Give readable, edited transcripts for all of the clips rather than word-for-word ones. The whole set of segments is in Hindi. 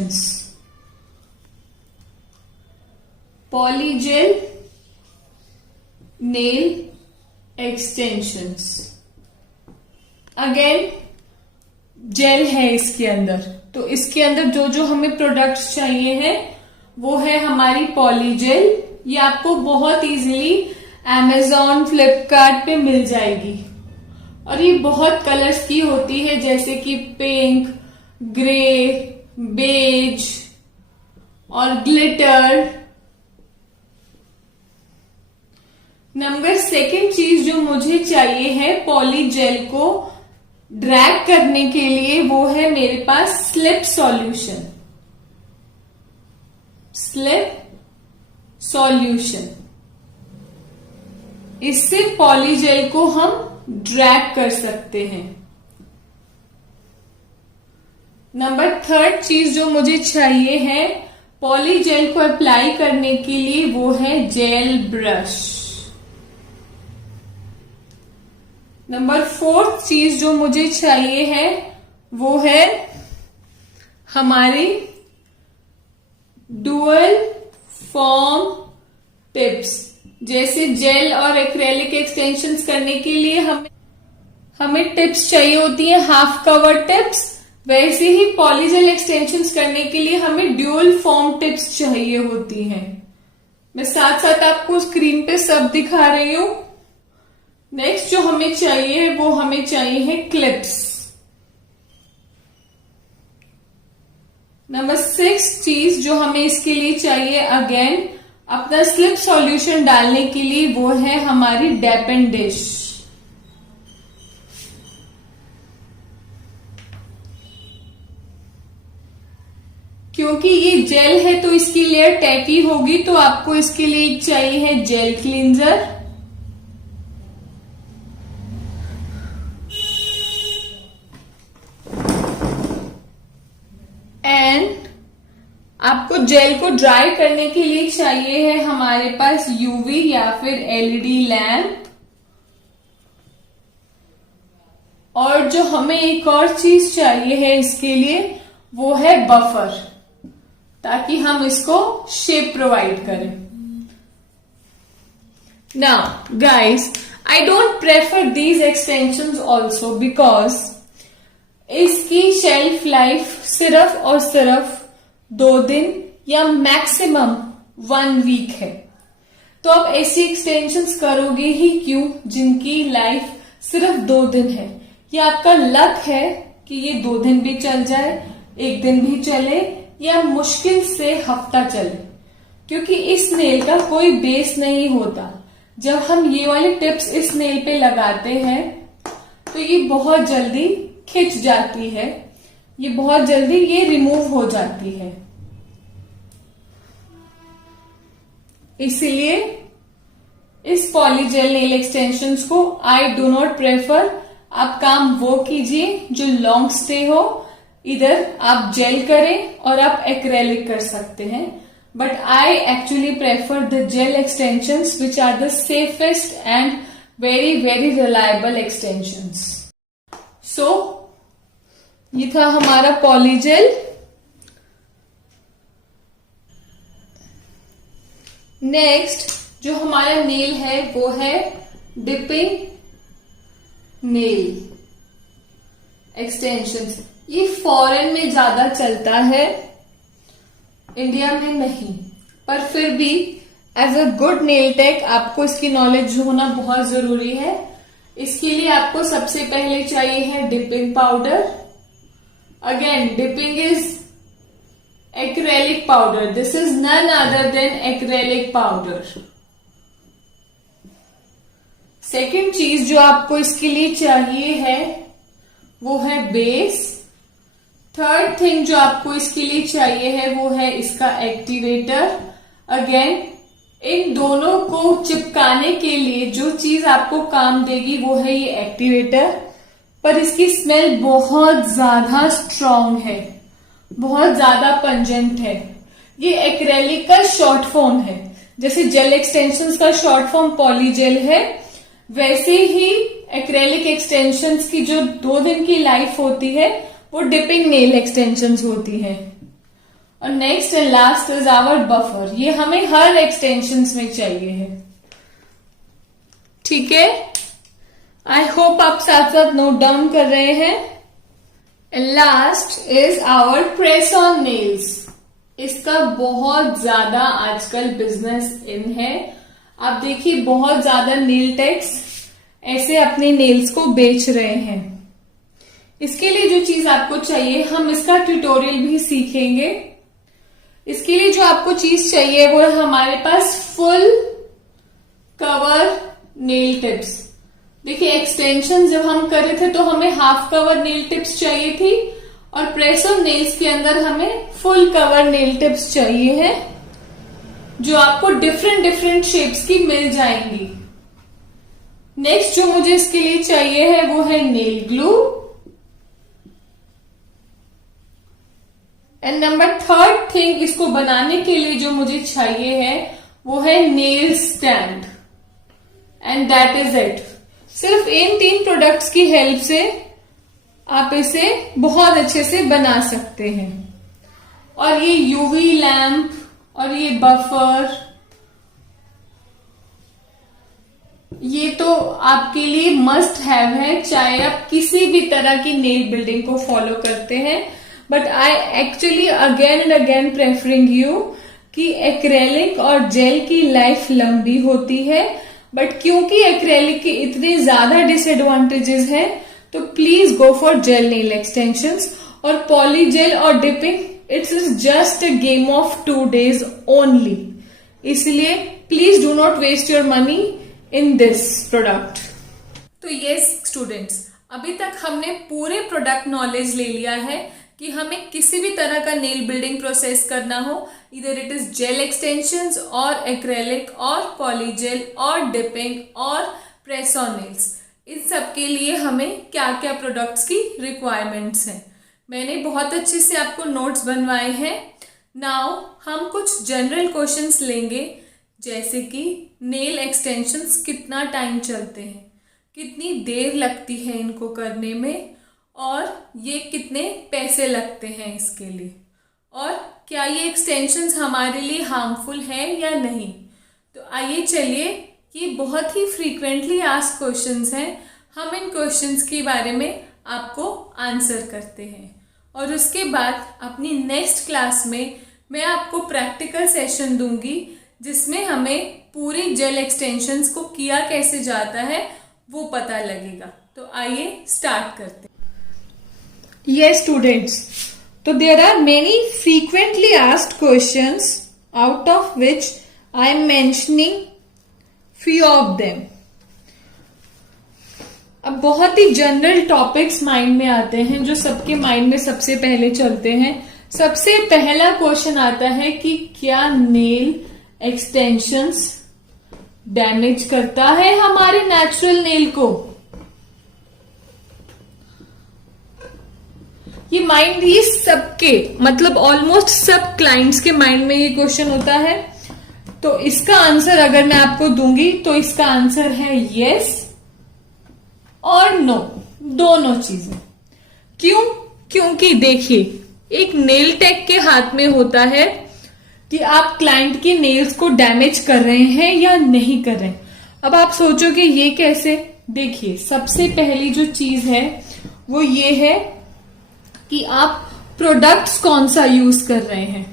Extensions, polygel nail extensions. Again gel है इसके अंदर, तो इसके अंदर जो जो हमें प्रोडक्ट्स चाहिए हैं वो है हमारी पॉलीजेल। ये आपको बहुत इजीली Amazon, फ्लिपकार्ट पे मिल जाएगी और ये बहुत कलर्स की होती है, जैसे कि पिंक, ग्रे, बेज और ग्लिटर। नंबर सेकंड चीज जो मुझे चाहिए है पॉलीजेल को ड्रैग करने के लिए, वो है मेरे पास स्लिप सॉल्यूशन। स्लिप सॉल्यूशन, इससे पॉलीजेल को हम ड्रैग कर सकते हैं। नंबर थर्ड चीज जो मुझे चाहिए है पॉलीजेल को अप्लाई करने के लिए, वो है जेल ब्रश। नंबर फोर्थ चीज जो मुझे चाहिए है वो है हमारी डुअल फॉर्म टिप्स। जैसे जेल और एक्रेलिक एक्सटेंशंस करने के लिए हमें टिप्स चाहिए होती है, हाफ कवर टिप्स, वैसे ही पॉलीजेल एक्सटेंशंस करने के लिए हमें ड्यूअल फॉर्म टिप्स चाहिए होती हैं। मैं साथ साथ आपको स्क्रीन पे सब दिखा रही हूं। नेक्स्ट जो हमें चाहिए वो हमें चाहिए है क्लिप्स। नंबर 6 चीज जो हमें इसके लिए चाहिए, अगेन अपना स्लिप सॉल्यूशन डालने के लिए, वो है हमारी डेपन डिश। क्योंकि ये जेल है तो इसकी लेयर टैकी होगी, तो आपको इसके लिए चाहिए है जेल क्लींजर। एंड आपको जेल को ड्राई करने के लिए चाहिए है हमारे पास यूवी या फिर एलईडी लैंप। और जो हमें एक और चीज चाहिए है इसके लिए, वो है बफर, ताकि हम इसको शेप प्रोवाइड करें। Now guys, I don't prefer these extensions also because इसकी शेल्फ लाइफ सिर्फ और सिर्फ 2 दिन या मैक्सिमम 1 वीक है। तो आप ऐसी एक्सटेंशंस करोगे ही क्यों जिनकी लाइफ सिर्फ 2 दिन है। ये आपका लक है कि ये 2 दिन भी चल जाए, 1 दिन भी चले, या मुश्किल से हफ्ता चले, क्योंकि इस नेल का कोई बेस नहीं होता। जब हम ये वाली टिप्स इस नेल पे लगाते हैं तो ये बहुत जल्दी खिंच जाती है, ये बहुत जल्दी ये रिमूव हो जाती है। इसलिए इस पॉलीजेल नेल एक्सटेंशंस को आई डू नॉट प्रेफर। आप काम वो कीजिए जो लॉन्ग स्टे हो, इधर आप जेल करें और आप एक्रेलिक कर सकते हैं, but I actually prefer the gel extensions which are the safest and very very reliable extensions. So ये था हमारा पॉलीजेल। नेक्स्ट जो हमारा नेल है वो है डिपिंग नेल एक्सटेंशंस। ये फॉरेन में ज्यादा चलता है, इंडिया में नहीं, पर फिर भी as a good nail tech आपको इसकी नॉलेज होना बहुत जरूरी है। इसके लिए आपको सबसे पहले चाहिए है dipping powder. Again dipping is acrylic powder, this is none other than acrylic powder. Second चीज जो आपको इसके लिए चाहिए है वो है बेस। थर्ड थिंग जो आपको इसके लिए चाहिए है वो है इसका एक्टिवेटर। अगेन इन दोनों को चिपकाने के लिए जो चीज आपको काम देगी वो है ये एक्टिवेटर, पर इसकी स्मेल बहुत ज्यादा स्ट्रॉन्ग है, बहुत ज्यादा पंजेंट है। ये एक्रेलिक का शॉर्ट फॉर्म है, जैसे जेल एक्सटेंशंस का शॉर्ट फॉर्म पॉलीजेल है, वैसे ही एक्रेलिक एक्सटेंशंस की जो 2 दिन की लाइफ होती है वो डिपिंग नेल एक्सटेंशंस होती है। और next and last is our buffer. ये हमें हर एक्सटेंशंस में चाहिए है, ठीक है। आई होप आप साथ साथ नोट डाउन कर रहे हैं। And last is our press on nails. इसका बहुत ज्यादा आजकल बिजनेस इन है। आप देखिए बहुत ज्यादा नेल टेक्स ऐसे अपने नेल्स को बेच रहे हैं। इसके लिए जो चीज आपको चाहिए, हम इसका ट्यूटोरियल भी सीखेंगे। इसके लिए जो आपको चीज चाहिए वो है हमारे पास फुल कवर नेल टिप्स। देखिए एक्सटेंशन जब हम कर रहे थे तो हमें हाफ कवर नेल टिप्स चाहिए थी, और प्रेस ऑन नेल्स के अंदर हमें फुल कवर नेल टिप्स चाहिए है, जो आपको डिफरेंट डिफरेंट शेप्स की मिल जाएंगी। नेक्स्ट जो मुझे इसके लिए चाहिए है वो है nail glue. And number third thing इसको बनाने के लिए जो मुझे चाहिए है वो है nail stand. And that is it. सिर्फ इन 3 प्रोडक्ट्स की हेल्प से आप इसे बहुत अच्छे से बना सकते हैं। और ये यूवी लैंप और ये बफर, ये तो आपके लिए मस्ट हैव है, चाहे आप किसी भी तरह की नेल बिल्डिंग को फॉलो करते हैं। But I actually again and again preferring you कि एक्रेलिक और जेल की लाइफ लंबी होती है, बट क्योंकि एक्रेलिक के इतने ज्यादा डिसएडवांटेजेस हैं तो please go for gel nail extensions. और पॉली जेल और dipping it's just a game of 2 days only. इसलिए please do not waste your money in this product. तो यस स्टूडेंट्स, अभी तक हमने पूरे प्रोडक्ट नॉलेज ले लिया है कि हमें किसी भी तरह का नेल बिल्डिंग प्रोसेस करना हो, इधर इट इज जेल एक्सटेंशंस और एक्रेलिक और पॉलीजेल और डिपिंग और प्रेस ऑन नेल्स, इन सब के लिए हमें क्या क्या प्रोडक्ट्स की रिक्वायरमेंट्स हैं। मैंने बहुत अच्छे से आपको नोट्स बनवाए हैं। नाउ हम कुछ जनरल क्वेश्चंस लेंगे, जैसे कि नेल एक्सटेंशंस कितना टाइम चलते हैं, कितनी देर लगती है इनको करने में, और ये कितने पैसे लगते हैं इसके लिए, और क्या ये एक्सटेंशंस हमारे लिए हार्मफुल हैं या नहीं। तो आइए चलिए, ये बहुत ही फ्रीक्वेंटली आस्क्ड क्वेश्चंस हैं, हम इन क्वेश्चंस के बारे में आपको आंसर करते हैं। और उसके बाद अपनी नेक्स्ट क्लास में मैं आपको प्रैक्टिकल सेशन दूंगी, जिसमें हमें पूरी जेल एक्सटेंशंस को किया कैसे जाता है वो पता लगेगा। तो आइए स्टार्ट करते हैं। Yes students, so there are many frequently asked questions, out of which I am mentioning few of them. अब बहुत ही जनरल टॉपिक्स माइंड में आते हैं, जो सबके माइंड में सबसे पहले चलते हैं। सबसे पहला क्वेश्चन आता है कि क्या नेल एक्सटेंशंस डैमेज करता है हमारे नेचुरल नेल को। ये सबके मतलब ऑलमोस्ट सब क्लाइंट्स के माइंड में ये क्वेश्चन होता है। तो इसका आंसर अगर मैं आपको दूंगी तो इसका आंसर है यस और नो, दोनों चीजें। क्यों? क्योंकि देखिए, एक नेल टेक के हाथ में होता है कि आप क्लाइंट के नेल्स को डैमेज कर रहे हैं या नहीं कर रहे हैं। अब आप सोचोगे ये कैसे। देखिए, सबसे पहली जो चीज है वो ये है कि आप प्रोडक्ट्स कौन सा यूज कर रहे हैं।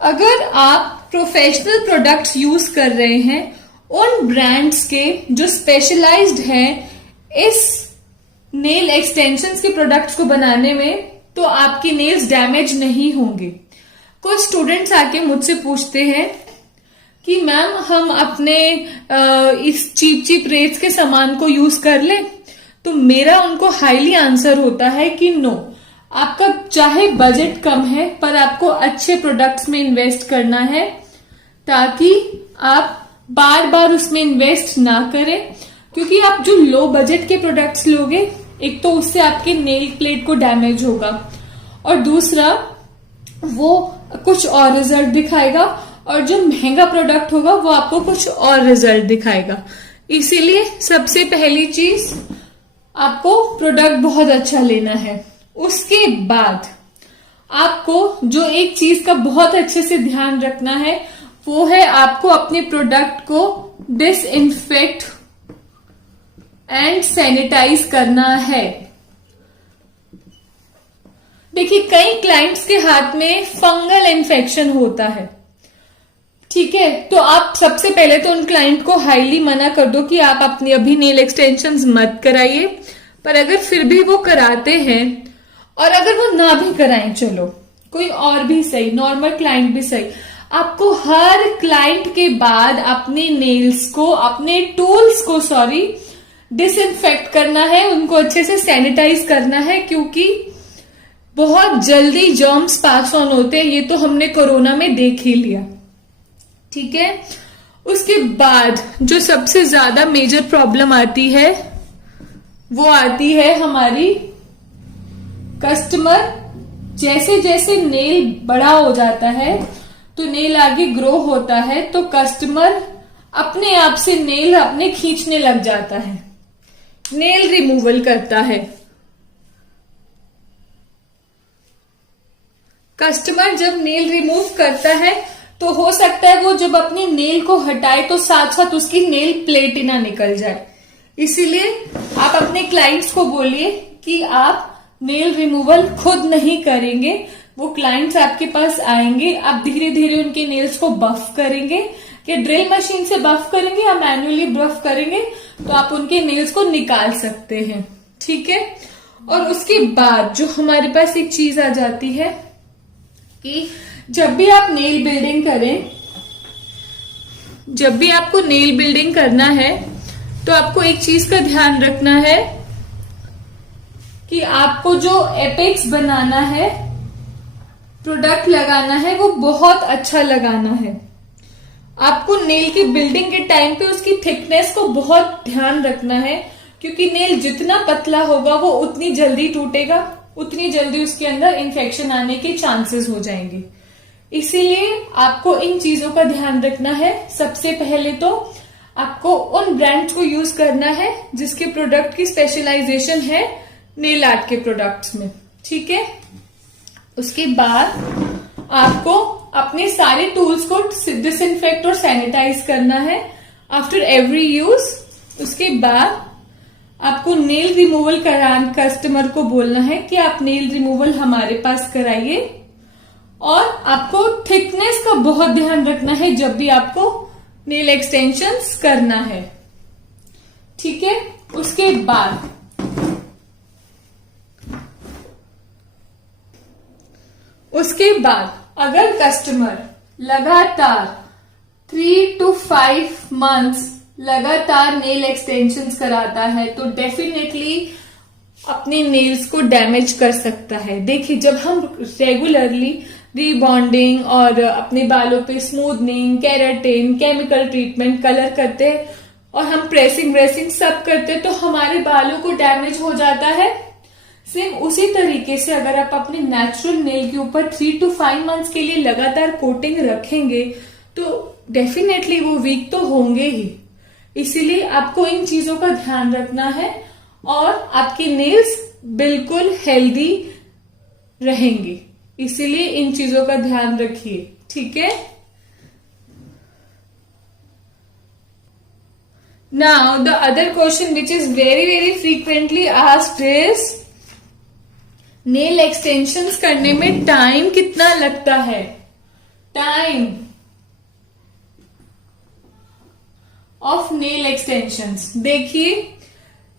अगर आप प्रोफेशनल प्रोडक्ट्स यूज कर रहे हैं उन ब्रांड्स के जो स्पेशलाइज्ड हैं इस नेल एक्सटेंशंस के प्रोडक्ट्स को बनाने में, तो आपकी नेल्स डैमेज नहीं होंगे। कुछ स्टूडेंट्स आके मुझसे पूछते हैं कि मैम हम अपने इस चीप रेट्स के सामान को यूज कर लें। तो मेरा उनको हाईली आंसर होता है कि नो, आपका चाहे बजट कम है पर आपको अच्छे प्रोडक्ट्स में इन्वेस्ट करना है, ताकि आप बार बार उसमें इन्वेस्ट ना करें। क्योंकि आप जो लो बजट के प्रोडक्ट्स लोगे, एक तो उससे आपके नेल प्लेट को डैमेज होगा, और दूसरा वो कुछ और रिजल्ट दिखाएगा, और जो महंगा प्रोडक्ट होगा वो आपको कुछ और रिजल्ट दिखाएगा। इसीलिए सबसे पहली चीज, आपको प्रोडक्ट बहुत अच्छा लेना है। उसके बाद आपको जो एक चीज का बहुत अच्छे से ध्यान रखना है वो है आपको अपने प्रोडक्ट को डिसइंफेक्ट एंड सैनिटाइज करना है। देखिए कई क्लाइंट्स के हाथ में फंगल इन्फेक्शन होता है, ठीक है, तो आप सबसे पहले तो उन क्लाइंट को हाईली मना कर दो कि आप अपनी अभी नेल एक्सटेंशंस मत कराइए। पर अगर फिर भी वो कराते हैं और अगर वो ना भी कराएं, चलो कोई और भी सही, नॉर्मल क्लाइंट भी सही, आपको हर क्लाइंट के बाद अपने नेल्स को, अपने टूल्स को डिसइंफेक्ट करना है, उनको अच्छे से सैनिटाइज करना है, क्योंकि बहुत जल्दी जर्म्स पास ऑन होते हैं। ये तो हमने कोरोना में देख ही लिया, ठीक है। उसके बाद जो सबसे ज्यादा मेजर प्रॉब्लम आती है वो आती है हमारी कस्टमर, जैसे जैसे नेल बड़ा हो जाता है तो नेल आगे ग्रो होता है तो कस्टमर अपने आप से नेल अपने खींचने लग जाता है, नेल रिमूवल करता है। कस्टमर जब नेल रिमूव करता है तो हो सकता है वो जब अपनी नेल को हटाए तो साथ साथ उसकी नेल प्लेट ही ना निकल जाए। इसीलिए आप अपने क्लाइंट्स को बोलिए कि आप नेल रिमूवल खुद नहीं करेंगे, वो क्लाइंट्स आपके पास आएंगे, आप धीरे धीरे उनके नेल्स को बफ करेंगे, कि ड्रिल मशीन से बफ करेंगे या मैन्युअली बफ करेंगे तो आप उनके नेल्स को निकाल सकते हैं, ठीक है। और उसके बाद जो हमारे पास एक चीज आ जाती है कि जब भी आप नेल बिल्डिंग करें, जब भी आपको नेल बिल्डिंग करना है तो आपको एक चीज का ध्यान रखना है कि आपको जो एपेक्स बनाना है, प्रोडक्ट लगाना है, वो बहुत अच्छा लगाना है। आपको नेल की बिल्डिंग के टाइम पे उसकी थिकनेस को बहुत ध्यान रखना है, क्योंकि नेल जितना पतला होगा वो उतनी जल्दी टूटेगा, उतनी जल्दी उसके अंदर इन्फेक्शन आने के चांसेस हो जाएंगे। इसीलिए आपको इन चीजों का ध्यान रखना है। सबसे पहले तो आपको उन ब्रांड्स को यूज करना है जिसके प्रोडक्ट की स्पेशलाइजेशन है नेल आर्ट के प्रोडक्ट्स में, ठीक है। उसके बाद आपको अपने सारे टूल्स को डिसइंफेक्ट और सैनिटाइज करना है आफ्टर एवरी यूज। उसके बाद आपको नेल रिमूवल करान कस्टमर को बोलना है कि आप नेल रिमूवल हमारे पास कराइए, और आपको थिकनेस का बहुत ध्यान रखना है जब भी आपको नेल एक्सटेंशंस करना है, ठीक है। उसके बाद अगर कस्टमर लगातार 3 to 5 months लगातार नेल एक्सटेंशंस कराता है तो डेफिनेटली अपने नेल्स को डैमेज कर सकता है। देखिए जब हम रेगुलरली रीबॉन्डिंग और अपने बालों पे smoothening, keratin, chemical treatment, colour करते हैं और हम प्रेसिंग व्रेसिंग सब करते हैं तो हमारे बालों को डैमेज हो जाता है। सेम उसी तरीके से अगर आप अपने नेचुरल नेल के ऊपर 3 to 5 months के लिए लगातार कोटिंग रखेंगे तो डेफिनेटली वो वीक तो होंगे ही। इसीलिए आपको इन चीजों का ध्यान रखना है और आपके नेल्स बिल्कुल हेल्दी रहेंगे। इसीलिए इन चीजों का ध्यान रखिए, ठीक है। Now the other question which is very very frequently asked is nail extensions करने में टाइम कितना लगता है। टाइम ऑफ नेल एक्सटेंशंस, देखिए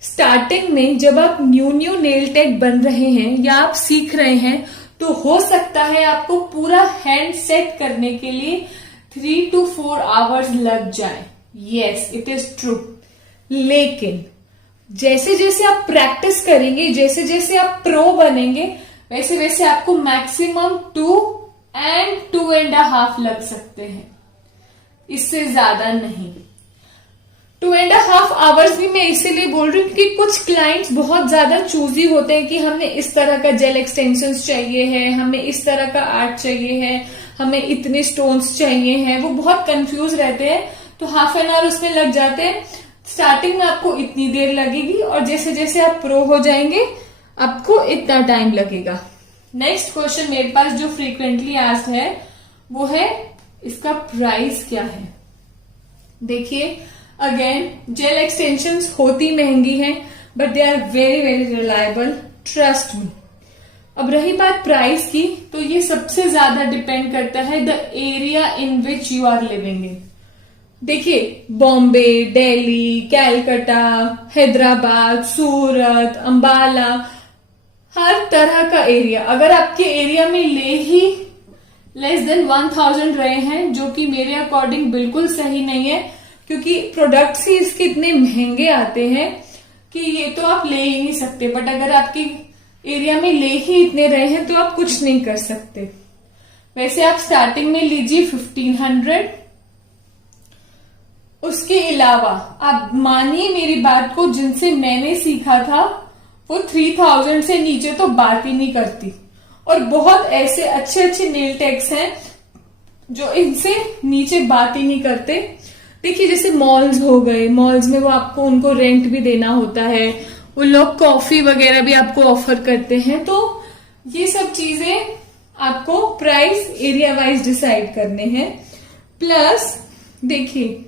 स्टार्टिंग में जब आप न्यू नेल टेक बन रहे हैं या आप सीख रहे हैं तो हो सकता है आपको पूरा हैंड सेट करने के लिए 3 to 4 hours लग जाए। Yes, it is true. लेकिन जैसे जैसे आप प्रैक्टिस करेंगे, जैसे जैसे आप प्रो बनेंगे, वैसे वैसे आपको मैक्सिमम 2 and 2.5 लग सकते हैं, इससे ज्यादा नहीं। 2.5 hours भी मैं इसीलिए बोल रही हूँ क्योंकि कुछ क्लाइंट्स बहुत ज्यादा चूजी होते हैं कि हमें इस तरह का जेल एक्सटेंशंस चाहिए है, हमें इस तरह का आर्ट चाहिए है, हमें इतने स्टोन्स चाहिए हैं, वो बहुत कंफ्यूज रहते हैं तो हाफ एन आवर उसमें लग जाते हैं। स्टार्टिंग में आपको इतनी देर लगेगी और जैसे जैसे आप प्रो हो जाएंगे आपको इतना टाइम लगेगा, नेक्स्ट क्वेश्चन मेरे पास जो फ्रीक्वेंटली आस्क्ड है वो है इसका प्राइस क्या है। देखिए अगेन जेल एक्सटेंशंस होती महंगी हैं but they are very very reliable, trust me. अब रही बात प्राइस की, तो ये सबसे ज्यादा डिपेंड करता है the area in which you are living in. देखिए बॉम्बे, दिल्ली, कैलकाटा, हैदराबाद, सूरत, अंबाला, हर तरह का एरिया, अगर आपके एरिया में ले ही लेस देन 1000 रहे हैं, जो कि मेरे अकॉर्डिंग बिल्कुल सही नहीं है, क्योंकि प्रोडक्ट्स ही इसके इतने महंगे आते हैं कि ये तो आप ले ही नहीं सकते। बट अगर आपके एरिया में ले ही इतने रहे हैं तो आप कुछ नहीं कर सकते। वैसे आप स्टार्टिंग में लीजिए 1500। उसके अलावा आप मानिए मेरी बात को, जिनसे मैंने सीखा था वो 3000 से नीचे तो बात ही नहीं करती, और बहुत ऐसे अच्छे अच्छे नेल टेक्स हैं जो इनसे नीचे बात ही नहीं करते। देखिए जैसे मॉल्स हो गए, मॉल्स में वो आपको उनको रेंट भी देना होता है, वो लोग कॉफी वगैरह भी आपको ऑफर करते हैं। तो ये सब चीजें आपको प्राइस एरिया वाइज डिसाइड करने हैं। प्लस देखिए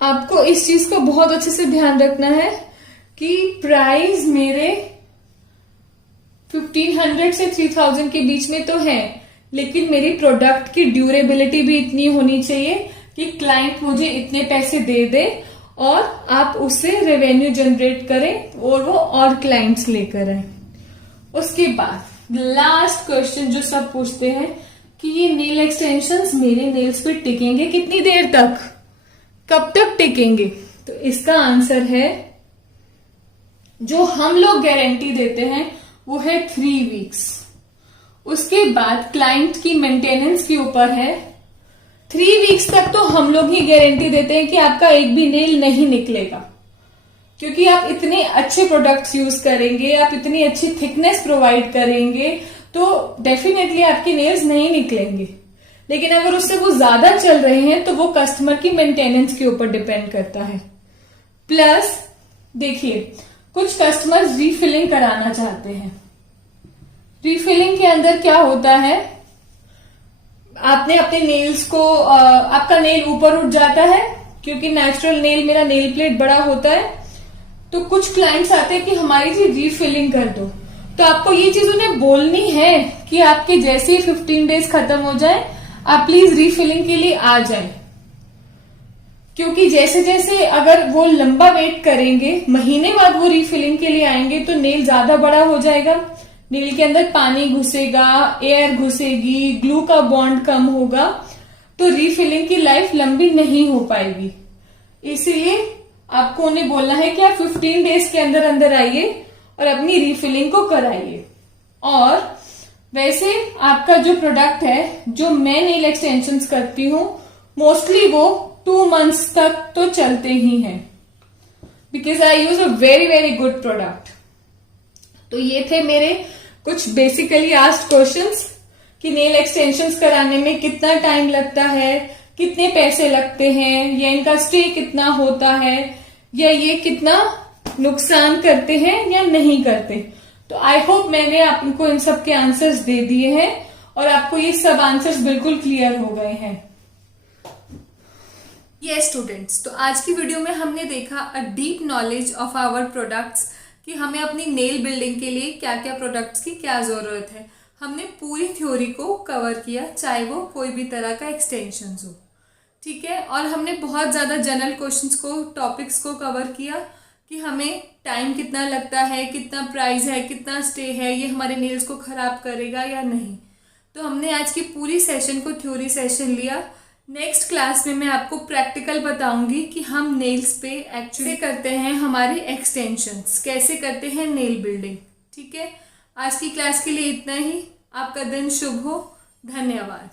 आपको इस चीज को बहुत अच्छे से ध्यान रखना है कि प्राइस मेरे 1500 से 3000 के बीच में तो है, लेकिन मेरी प्रोडक्ट की ड्यूरेबिलिटी भी इतनी होनी चाहिए कि क्लाइंट मुझे इतने पैसे दे दे और आप उससे रेवेन्यू जनरेट करें और वो और क्लाइंट्स लेकर आए। उसके बाद लास्ट क्वेश्चन जो सब पूछते हैं कि ये नेल एक्सटेंशंस मेरे नेल्स पे टिकेंगे कितनी देर तक, कब तक टिकेंगे? तो इसका आंसर है, जो हम लोग गारंटी देते हैं वो है 3 वीक्स। उसके बाद क्लाइंट की मेंटेनेंस के ऊपर है। 3 वीक्स तक तो हम लोग ही गारंटी देते हैं कि आपका एक भी नेल नहीं निकलेगा, क्योंकि आप इतने अच्छे प्रोडक्ट्स यूज करेंगे, आप इतनी अच्छी थिकनेस प्रोवाइड करेंगे तो डेफिनेटली आपके नेल्स नहीं निकलेंगे। लेकिन अगर उससे वो ज्यादा चल रहे हैं तो वो कस्टमर की मेंटेनेंस के ऊपर डिपेंड करता है। प्लस देखिए कुछ कस्टमर्स रीफिलिंग कराना चाहते हैं। रीफिलिंग के अंदर क्या होता है, आपने अपने नेल्स को आपका नेल ऊपर उठ जाता है, क्योंकि नेचुरल नेल मेरा नेल प्लेट बड़ा होता है, तो कुछ क्लाइंट्स आते हैं कि हमारी जी रीफिलिंग कर दो। तो आपको ये चीज उन्हें बोलनी है कि आपके जैसे ही 15 डेज खत्म हो जाए आप प्लीज रीफिलिंग के लिए आ जाएं, क्योंकि जैसे जैसे अगर वो लंबा वेट करेंगे, महीने बाद वो रीफिलिंग के लिए आएंगे तो नेल ज्यादा बड़ा हो जाएगा, नेल के अंदर पानी घुसेगा, एयर घुसेगी, ग्लू का बॉन्ड कम होगा, तो रीफिलिंग की लाइफ लंबी नहीं हो पाएगी। इसीलिए आपको उन्हें बोलना है कि आप 15 डेज के अंदर अंदर आइए और अपनी रीफिलिंग को कराइए। और वैसे आपका जो प्रोडक्ट है, जो मैं नेल एक्सटेंशंस करती हूँ, मोस्टली वो 2 मंथ्स तक तो चलते ही हैं, because I use a very very good product. तो ये थे मेरे कुछ बेसिकली आस्क्ड क्वेश्चंस कि नेल एक्सटेंशंस कराने में कितना टाइम लगता है, कितने पैसे लगते हैं, या इनका स्टे कितना होता है, या ये कितना नुकसान करते हैं या नहीं करते। तो आई होप मैंने आपको इन सब के आंसर्स दे दिए हैं और आपको ये सब आंसर्स बिल्कुल क्लियर हो गए हैं। यस स्टूडेंट्स, तो आज की वीडियो में हमने देखा a deep knowledge of our products, कि हमें अपनी नेल बिल्डिंग के लिए क्या क्या प्रोडक्ट्स की क्या ज़रूरत है। हमने पूरी थ्योरी को कवर किया, चाहे वो कोई भी तरह का एक्सटेंशंस हो, ठीक है। और हमने बहुत ज़्यादा जनरल क्वेश्चंस को, टॉपिक्स को कवर किया कि हमें टाइम कितना लगता है, कितना प्राइस है, कितना स्टे है, ये हमारे नेल्स को ख़राब करेगा या नहीं। तो हमने आज की पूरी सेशन को थ्योरी सेशन लिया। नेक्स्ट क्लास में मैं आपको प्रैक्टिकल बताऊंगी कि हम नेल्स पे एक्चुअली करते हैं हमारे एक्सटेंशंस, कैसे करते हैं नेल बिल्डिंग, ठीक है। आज की क्लास के लिए इतना ही। आपका दिन शुभ हो। धन्यवाद।